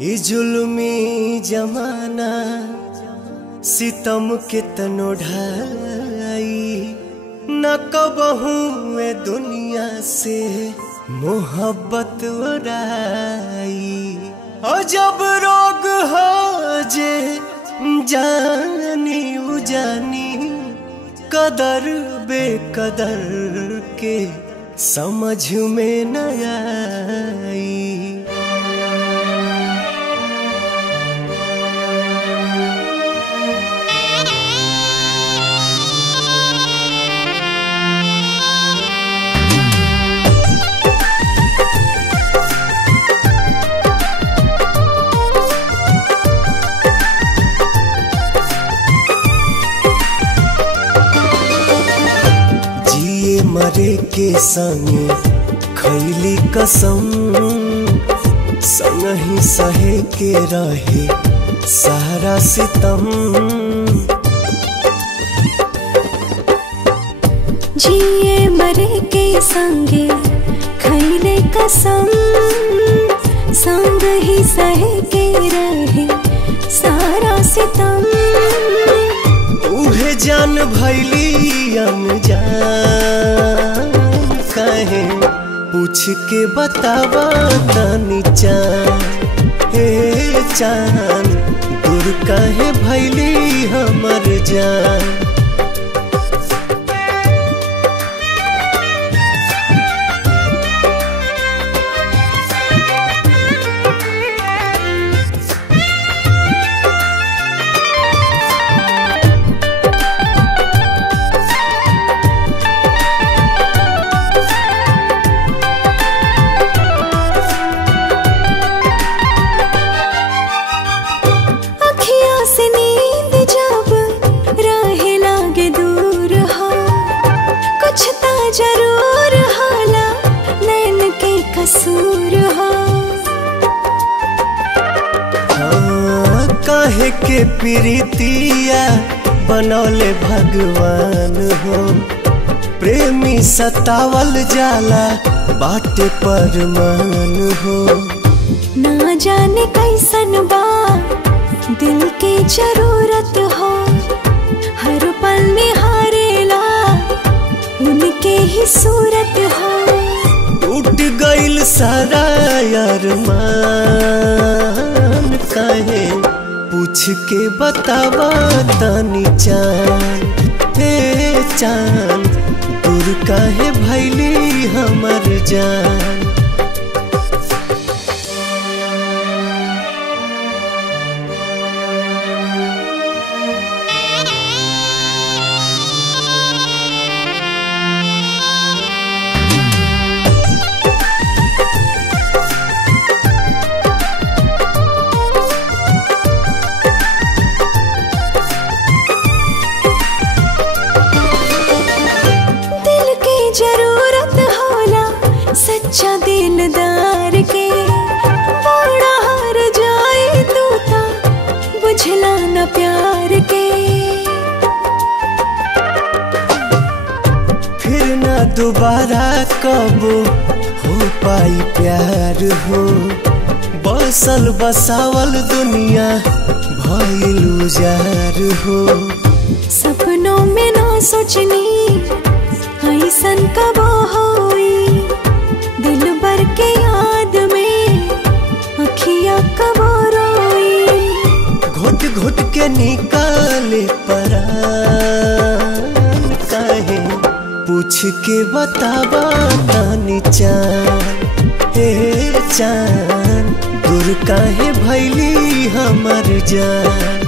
ई जुल्मी जमाना सितम के तनो ढाई न कबहू ए दुनिया से मोहब्बत उड़ाई। और जब रोग हो जे जानी उजानी कदर बेकदर के समझ में न आई। मरे के संगे खैली कसम संगही सहे के रहे सारा सितम। जिए मरे के संगे खैले कसम संग ही सहे के रहे सारा सितम। उहे जान भैली अनजान कहे पूछ के बतावा तनी चान। हे चान दूर कहे भैली हमर जान। जरूर हाला नैन के कसूर हो। काहे के प्रीतिया बनौले भगवान हो। प्रेमी सतावल जाला बाटे परमान हो। ना जाने कैसन बा दिल के जरूरत हो। हर पल निहारेला उनके ही सूरत हो। टूट गइल सारा अरमान काहे पूछ के बतावा तनी चान। हे चान दूर काहे भैली हमर जान। जरूरत होला सच्चा दिलदार के। बड़ा हार जाए तू ता बुझला न प्यार के। फिर ना दोबारा कब हो पाई प्यार हो। बसल बसावल दुनिया भइल उजार हो। सपनों में ना सोचनी ऐसन कब होई। दिल भर के याद में अखियाँ कब रोई। घुट घुट के निकाले परान काहे पूछ के बतावा तनी चान। हे चान दूर काहे भैली हमर जान।